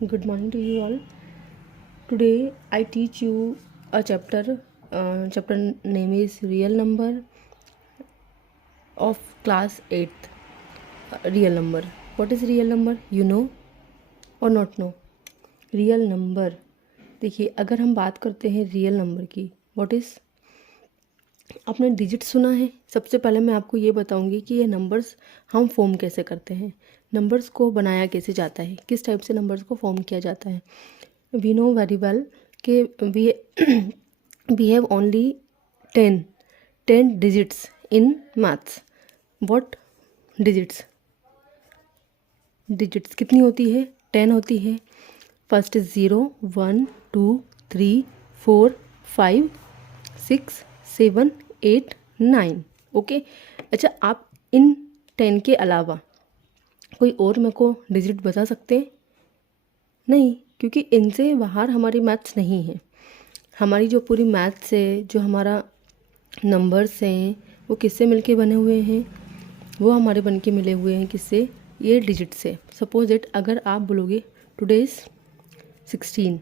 Good morning to you all. Today I teach you a chapter. Chapter name is Real Number of class 8th. Real number. What is real number? You know or not know? Real number. देखिए, अगर हम बात करते हैं real number की, what is, आपने digit सुना है? सबसे पहले मैं आपको ये बताऊंगी कि ये नंबर्स हम फॉर्म कैसे करते हैं, नंबर्स को बनाया कैसे जाता है, किस टाइप से नंबर्स को फॉर्म किया जाता है. वी नो वेरी वेल कि we have only 10 digits in maths. What digits कितनी होती है? 10 होती है. First is 0, 1, 2, 3, 4, 5, 6, 7, 8, 9. ओके. अच्छा, आप इन 10 के अलावा कोई और मेरे को डिजिट बता सकते हैं? नहीं, क्योंकि इनसे बाहर हमारी मैथ्स नहीं है. हमारी जो पूरी मैथ्स है, जो हमारा नंबर्स हैं, वो किससे मिलके बने हुए हैं? वो हमारे बन के मिले हुए हैं किससे? ये डिजिट से. सपोज इट, अगर आप बोलोगे टुडे इज़ 16,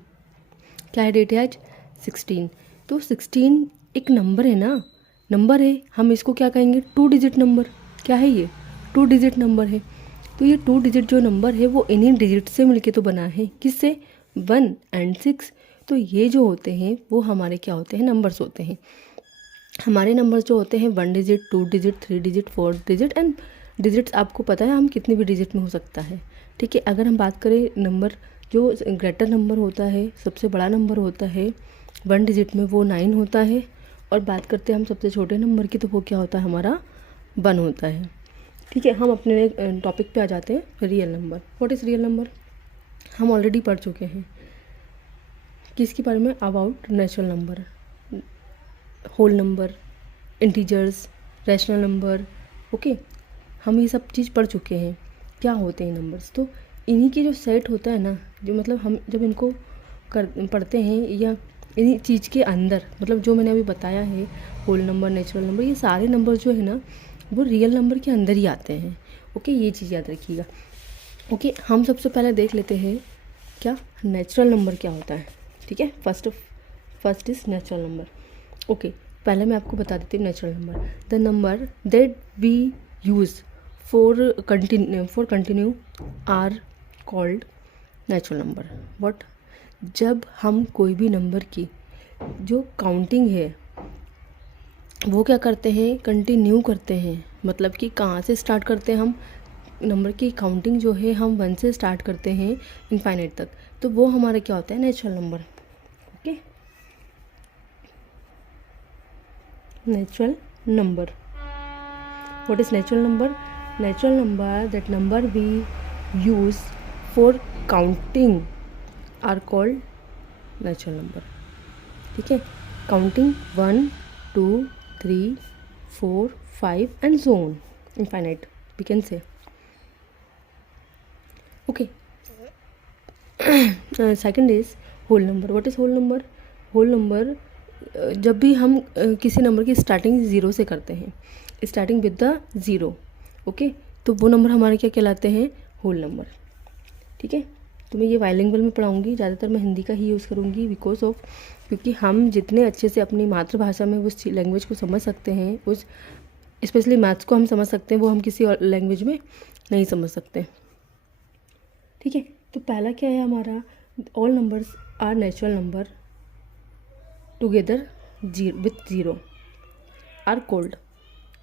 क्या है डेट है आज? 16. तो 16 एक नंबर है ना, नंबर है. हम इसको क्या कहेंगे? 2 डिजिट नंबर. क्या है ये? 2 डिजिट नंबर है. तो ये 2 डिजिट जो नंबर है वो इन्हीं डिजिट से मिलके तो बना है. किससे? 1 एंड 6. तो ये जो होते हैं वो हमारे क्या होते हैं? नंबर्स होते हैं. हमारे नंबर्स जो होते हैं 1 digit, 2 digit, 3 digit, 4 digit. And digits आपको पता है हम कितने भी डिजिट में हो सकता है. ठीक है. अगर हम बात करें नंबर, जो ग्रेटर नंबर होता है, सबसे बड़ा नंबर होता है 1 डिजिट में, वो 9 होता है. और बात करते हैं हम सबसे छोटे नंबर की, तो वो क्या होता है? हमारा 1 होता है. ठीक है. हम अपने टॉपिक पे आ जाते हैं, real number. What is real number? हम ऑलरेडी पढ़ चुके हैं. किसके बारे में? About natural number, whole number, integers, rational number. Okay. हम ये सब चीज़ पढ़ चुके हैं क्या होते हैं नंबर्स. तो इन्हीं की जो सेट होता है ना, जो मतलब हम जब इनको पढ़ते हैं, या इन्हीं चीज़ के अंदर, मतलब जो मैंने अभी बताया है, होल नंबर, नेचुरल नंबर, ये सारे नंबर जो है ना, वो रियल नंबर के अंदर ही आते हैं. ओके. ये चीज़ याद रखिएगा. ओके. हम सबसे पहले देख लेते हैं क्या नेचुरल नंबर क्या होता है. ठीक है. First is natural number. Okay. पहले मैं आपको बता देती हूँ natural number. The number that we use for continue are called natural number. What? जब हम कोई भी नंबर की जो काउंटिंग है वो क्या करते हैं? कंटिन्यू करते हैं. मतलब कि कहाँ से स्टार्ट करते हैं हम? नंबर की काउंटिंग जो है हम 1 से स्टार्ट करते हैं इनफाइनाइट तक. तो वो हमारा क्या होता है? Natural number. Okay. Natural number. What is natural number? Natural number, that number we use for counting are called natural number. ठीक है. Counting 1, 2, 3, 4, 5 and so on, infinite we can say. Okay. Second is whole number. What is whole number? whole number जब भी हम किसी number की starting 0 से करते हैं, स्टार्टिंग विद द 0. ओके. तो वो नंबर हमारे क्या कहलाते हैं? Whole number. ठीक है. तो मैं ये बाइलिंगुअल में पढ़ाऊँगी, ज़्यादातर मैं हिंदी का ही यूज़ करूँगी बिकॉज ऑफ, क्योंकि हम जितने अच्छे से अपनी मातृभाषा में उस लैंग्वेज को समझ सकते हैं, उस स्पेशली मैथ्स को हम समझ सकते हैं, वो हम किसी और लैंग्वेज में नहीं समझ सकते. ठीक है. तो पहला क्या है हमारा? All numbers are natural number together with 0 are called.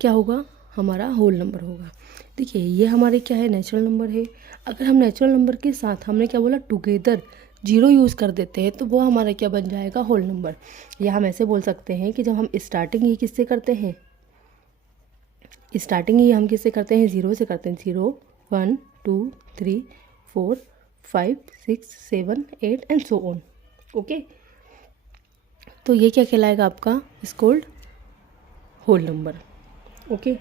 क्या होगा? हमारा होल नंबर होगा. देखिए, ये हमारे क्या है? नेचुरल नंबर है. अगर हम नेचुरल नंबर के साथ, हमने क्या बोला, टुगेदर 0 यूज़ कर देते हैं, तो वो हमारा क्या बन जाएगा? Whole number. या हम ऐसे बोल सकते हैं कि जब हम स्टार्टिंग ही किससे करते हैं? स्टार्टिंग ही हम किससे करते हैं? 0 से करते हैं. 0, 1, 2, 3, 4, 5, 6, 7, 8 एंड सो ऑन. ओके. तो ये क्या कहलाएगा आपका? Is called whole number. Okay.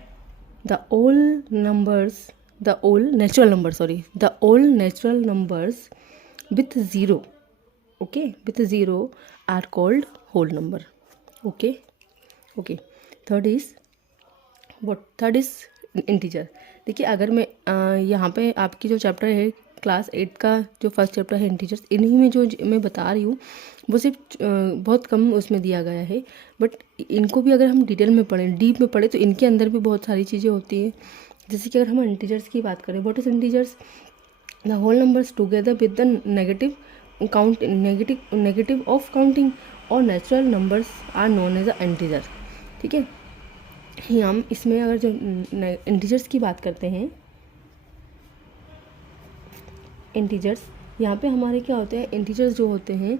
The all natural numbers with 0, okay, with 0 are called whole number. Okay. Okay. Third is integer. देखिए, अगर मैं यहाँ पे आपकी जो चैप्टर है क्लास 8 का जो फर्स्ट चैप्टर है इंटीजर्स, इन्हीं में जो मैं बता रही हूँ वो सिर्फ बहुत कम उसमें दिया गया है, बट इनको भी अगर हम डिटेल में पढ़ें, डीप में पढ़ें, तो इनके अंदर भी बहुत सारी चीज़ें होती हैं। जैसे कि अगर हम इंटीजर्स की बात करें, what is integers? The whole numbers together with the negative count negative of counting और natural numbers are known as a integer. ठीक है, हम इसमें अगर जो इंटीजर्स की बात करते हैं, इंटीजर्स यहाँ पे हमारे क्या होते हैं, इंटीजर्स जो होते हैं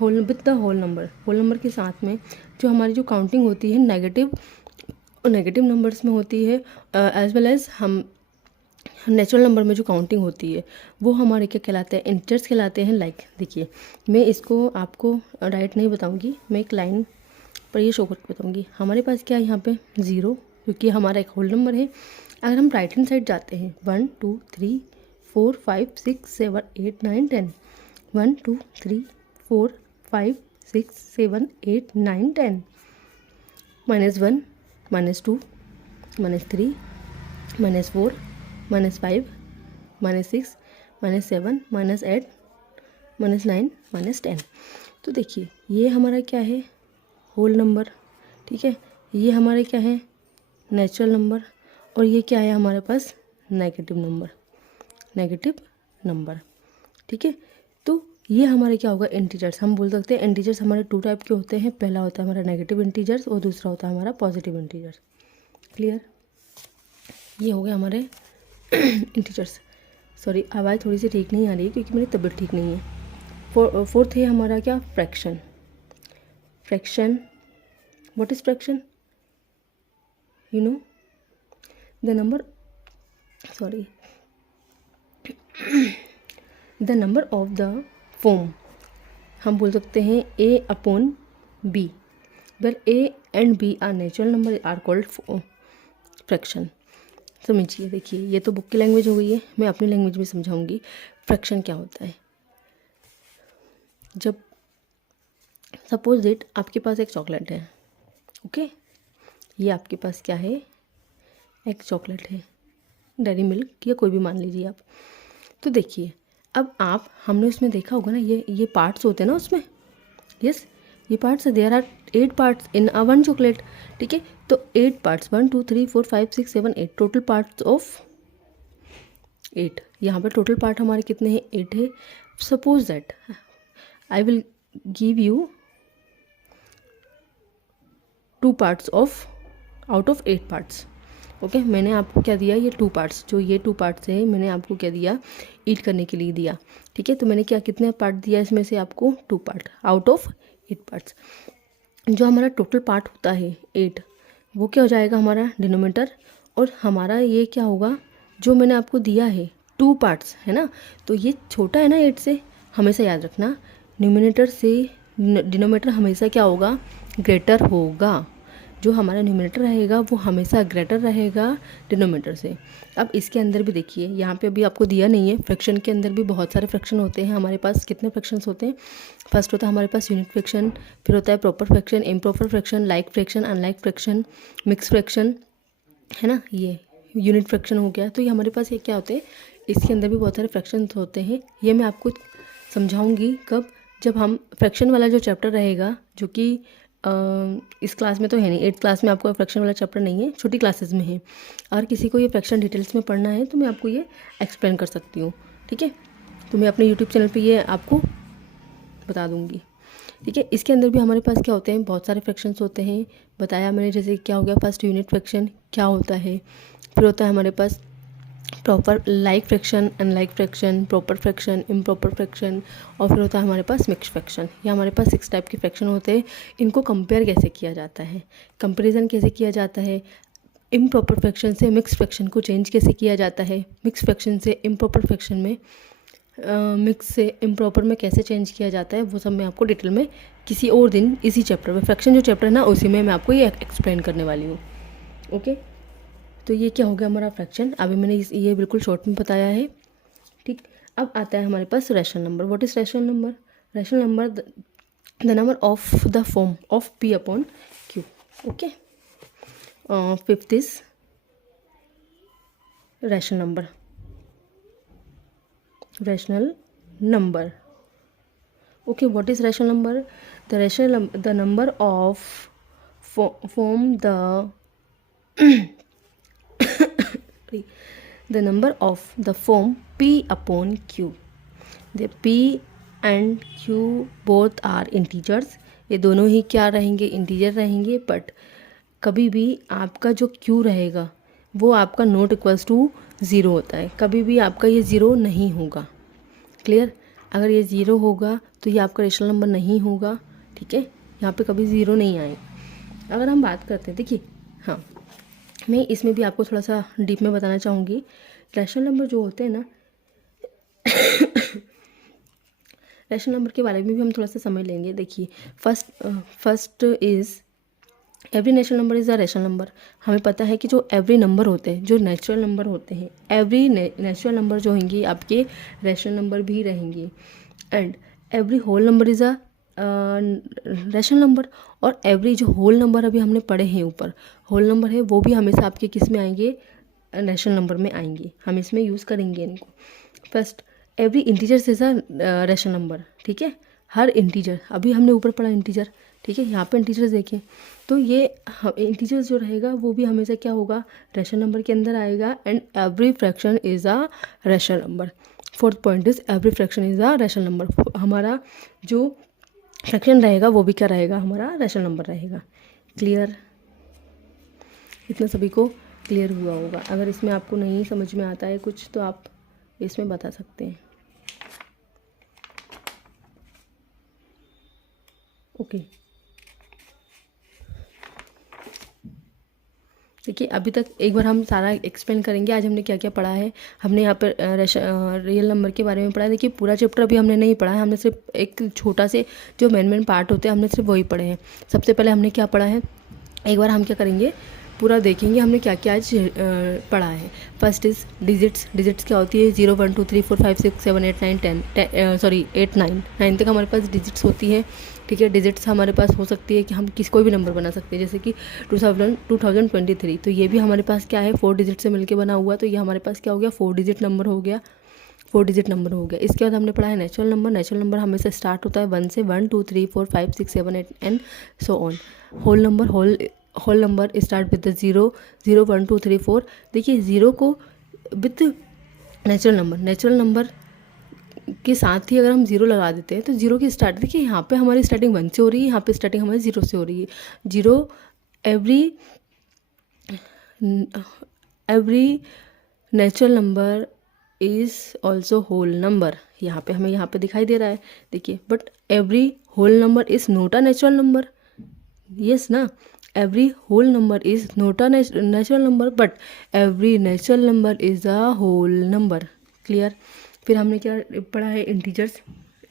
whole with the whole number के साथ में जो हमारी जो काउंटिंग होती है नेगेटिव नंबर्स में होती है, एज वेल एज हम नेचुरल नंबर में जो काउंटिंग होती है वो हमारे क्या कहलाते हैं, इंटीजर्स कहलाते हैं। लाइक देखिए, मैं इसको आपको राइट नहीं बताऊंगी, मैं एक लाइन पर ये शो करके बताऊंगी। हमारे पास क्या है यहाँ पे 0, क्योंकि हमारा एक होल नंबर है। अगर हम राइट हैंड साइड जाते हैं 1 2 3 4 5 6 7 8 9 10, 1 2 3 4 5 6 7 8 9 10, -1 -2 -3 -4 -5 -6 -7 -8 -9 -10। तो देखिए ये हमारा क्या है, होल नंबर। ठीक है, ये हमारे क्या है, नेचुरल नंबर, और ये क्या है हमारे पास, नेगेटिव नंबर। ठीक है, तो ये हमारे क्या होगा, इंटीजर्स। हम बोल सकते हैं इंटीजर्स हमारे 2 टाइप के होते हैं। पहला होता है हमारा नेगेटिव इंटीजर्स और दूसरा होता है हमारा पॉजिटिव इंटीजर्स। क्लियर? ये हो गया हमारे इंटीजर्स। सॉरी, आवाज़ थोड़ी सी ठीक नहीं आ रही है क्योंकि मेरी तबीयत ठीक नहीं है। फोर्थ है हमारा क्या, fraction. What is fraction? You know the number of the form. हम बोल सकते हैं A/B, where A and B are natural number are called fraction. समझिए, देखिए ये तो बुक की लैंग्वेज हो गई है, मैं अपनी लैंग्वेज में समझाऊंगी फ्रैक्शन क्या होता है। जब सपोज दैट आपके पास एक चॉकलेट है, ओके, ये आपके पास क्या है, एक चॉकलेट है, डेयरी मिल्क या कोई भी मान लीजिए आप। तो देखिए अब हमने उसमें देखा होगा ना, ये पार्ट्स होते हैं ना उसमें, यस, ये पार्ट्स है, there are 8 parts in a one chocolate. ठीक है, तो 8 पार्ट्स, 1 2 3 4 5 6 7 8, टोटल पार्ट्स ऑफ 8। यहाँ पर टोटल पार्ट हमारे कितने हैं, 8 है। Suppose that I will give you 2 parts out of 8 parts. Okay, मैंने आपको क्या दिया, ये 2 पार्ट्स, जो ये 2 पार्ट्स हैं मैंने आपको क्या दिया, ईट करने के लिए दिया। ठीक है, तो मैंने क्या कितने पार्ट दिया इसमें से आपको, 2 पार्ट आउट ऑफ 8 पार्ट्स। जो हमारा टोटल पार्ट होता है 8, वो क्या हो जाएगा हमारा डिनोमिनेटर, और हमारा ये क्या होगा, जो मैंने आपको दिया है 2 पार्ट्स है ना, तो ये छोटा है ना 8 से, हमेशा याद रखना न्यूमिनेटर से डिनोमिनेटर हमेशा क्या होगा, ग्रेटर होगा। जो हमारा न्यूमिनेटर रहेगा वो हमेशा ग्रेटर रहेगा डिनोमिनेटर से। अब इसके अंदर भी देखिए, यहाँ पे अभी आपको दिया नहीं है, फ्रैक्शन के अंदर भी बहुत सारे फ्रैक्शन होते हैं। हमारे पास कितने फ्रैक्शंस होते हैं, फर्स्ट होता है हमारे पास यूनिट फ्रैक्शन, फिर होता है proper fraction, improper fraction, like fraction, unlike fraction, mix fraction, है ना, ये यूनिट फ्रैक्शन हो गया। तो ये हमारे पास ये क्या होते हैं, इसके अंदर भी बहुत सारे फ्रैक्शन होते हैं। ये मैं आपको समझाऊंगी कब, जब हम फ्रैक्शन वाला जो चैप्टर रहेगा, जो कि इस क्लास में तो है नहीं, 8th क्लास में आपको फ्रैक्शन वाला चैप्टर नहीं है, छोटी क्लासेस में है। और किसी को ये फ्रैक्शन डिटेल्स में पढ़ना है तो मैं आपको ये एक्सप्लेन कर सकती हूँ। ठीक है, तो मैं अपने यूट्यूब चैनल पे ये आपको बता दूँगी। ठीक है, इसके अंदर भी हमारे पास क्या होते हैं, बहुत सारे फ्रैक्शंस होते हैं, बताया मैंने। जैसे क्या हो गया, फर्स्ट यूनिट फ्रैक्शन क्या होता है, फिर होता है हमारे पास proper like fraction, unlike fraction, proper fraction, improper fraction, और फिर होता है हमारे पास मिक्स फ्रैक्शन। ये हमारे पास 6 टाइप के फ्रैक्शन होते हैं। इनको कंपेयर कैसे किया जाता है, कंपैरिजन कैसे किया जाता है, इम्प्रॉपर फ्रैक्शन से मिक्स फ्रैक्शन को चेंज कैसे किया जाता है, मिक्स फ्रैक्शन से इम्प्रॉपर फ्रैक्शन में मिक्स से इम्प्रॉपर में कैसे चेंज किया जाता है, वो सब मैं आपको डिटेल में किसी और दिन इसी चैप्टर में, फ्रैक्शन जो चैप्टर है ना उसी में मैं आपको ये एक्सप्लेन करने वाली हूँ। ओके, तो ये क्या हो गया हमारा फ्रैक्शन, अभी मैंने ये बिल्कुल शॉर्ट में बताया है। ठीक, अब आता है हमारे पास rational number. What is rational number? Rational number the number of the form of P/Q। Okay, 5th is rational number. rational number. Okay, what is rational number? The number of form the the number of the form p upon q. The p and q both are integers. ये दोनों ही क्या रहेंगे, integer रहेंगे. But कभी भी आपका जो q रहेगा वो आपका नॉट इक्वल्स टू ज़ीरो होता है. कभी भी आपका ये ज़ीरो नहीं होगा. क्लियर? अगर ये ज़ीरो होगा तो ये आपका रेशनल नंबर नहीं होगा. ठीक है, यहाँ पे कभी ज़ीरो नहीं आएगा. अगर हम बात करते हैं, देखिए, हाँ, मैं इसमें भी आपको थोड़ा सा डीप में बताना चाहूँगी. रैशनल नंबर जो होते हैं ना, रैशनल नंबर के बारे में भी हम थोड़ा सा समझ लेंगे. देखिए, first is every natural number is a rational number. हमें पता है कि जो एवरी नंबर होते हैं, जो नेचुरल नंबर होते हैं, एवरी नेचुरल नंबर जो होंगी आपके रैशनल नंबर भी रहेंगी. And every whole number is a rational number. और एवरी जो होल नंबर अभी हमने पढ़े हैं ऊपर, होल नंबर है, वो भी हमेशा आपके किस में आएंगे, रैशनल नंबर में आएंगे. हम इसमें यूज़ करेंगे इनको. First, every integer is a rational number. ठीक है, हर इंटीजर, अभी हमने ऊपर पढ़ा इंटीजर. ठीक है, यहाँ पे इंटीजर्स देखें तो ये इंटीजर्स जो रहेगा वो भी हमेशा क्या होगा, रैशनल नंबर के अंदर आएगा. And every fraction is a rational number. Fourth point is every fraction is a rational number. हमारा जो फ्रैक्शन रहेगा वो भी क्या रहेगा, हमारा रैशनल नंबर रहेगा. क्लियर? इतना सभी को क्लियर हुआ होगा. अगर इसमें आपको नहीं समझ में आता है कुछ तो आप इसमें बता सकते हैं. ओके, देखिए, अभी तक एक बार हम सारा एक्सप्लेन करेंगे. आज हमने क्या क्या पढ़ा है. हमने यहाँ पर रियल नंबर के बारे में पढ़ा है. देखिए, पूरा चैप्टर अभी हमने नहीं पढ़ा है. हमने सिर्फ एक छोटा से जो मेन पार्ट होते हैं हमने सिर्फ वही पढ़े हैं. सबसे पहले हमने क्या पढ़ा है, एक बार हम क्या करेंगे, पूरा देखेंगे हमने क्या क्या आज पढ़ा है. First is digits. डिजिट्स क्या होती है, 0 1 2 3 4 5 6 7 8 9 10 सॉरी 8 9 तक हमारे पास डिजिट्स होती है. ठीक है, डिजिट्स हमारे पास हो सकती है कि हम कोई भी नंबर बना सकते हैं. जैसे कि 2023, तो ये भी हमारे पास क्या है, 4 डिजिट से मिलके बना हुआ. तो ये हमारे पास क्या हो गया, 4 डिजिट नंबर हो गया. 4 डिजिट नंबर हो गया. इसके बाद हमने पढ़ा है नेचुरल नंबर. नेचुरल नंबर हमेशा स्टार्ट होता है 1 से, 1 2 3 4 5 6 7 8 and so on. Whole number, whole number start with the 0 0 1 2 3 4. देखिए, ज़ीरो को विथ नेचुरल नंबर के साथ ही अगर हम ज़ीरो लगा देते हैं तो ज़ीरो की स्टार्ट, देखिए यहाँ पे हमारी स्टार्टिंग 1 से हो रही है, यहाँ पे स्टार्टिंग हमारी 0 से हो रही है. Zero every natural number is also whole number. यहाँ पे हमें यहाँ पे दिखाई दे रहा है. देखिए, but every whole number is not a natural number. Yes ना, every whole number is not a natural number, but every natural number is a whole number. Clear? फिर हमने क्या पढ़ा है, integers.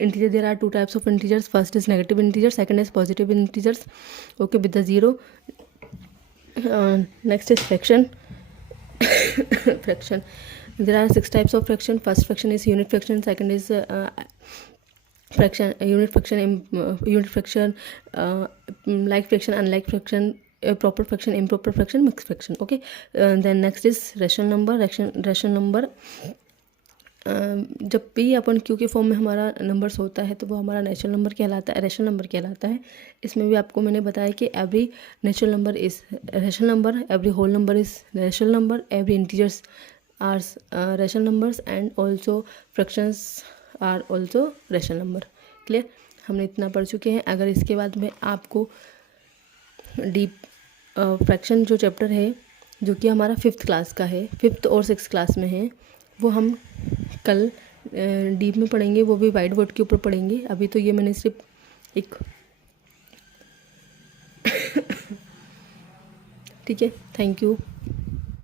Integer, there are 2 types of integers. First is negative integer, second is positive integers. Okay, with the zero. Next is fraction. Fraction, there are 6 types of fraction. First fraction is unit fraction, second is fraction, unit fraction, like fraction, unlike fraction, proper fraction, improper fraction, mixed fraction. Okay, then next is rational number. Rational number, जब p अपन q के form में हमारा numbers होता है तो वो हमारा natural number कहलाता है, रैशनल नंबर कहलाता है. इसमें भी आपको मैंने बताया कि every natural number is rational number, every whole number is rational number, every integers are rational numbers and also fractions are also rational number. Clear? हमने इतना पढ़ चुके हैं. अगर इसके बाद में आपको डीप फ्रैक्शन जो चैप्टर है जो कि हमारा 5th क्लास का है, 5th और 6th क्लास में है, वो हम कल डीप में पढ़ेंगे. वो भी वाइट बोर्ड के ऊपर पढ़ेंगे. अभी तो ये मैंने सिर्फ एक ठीक है. Thank you.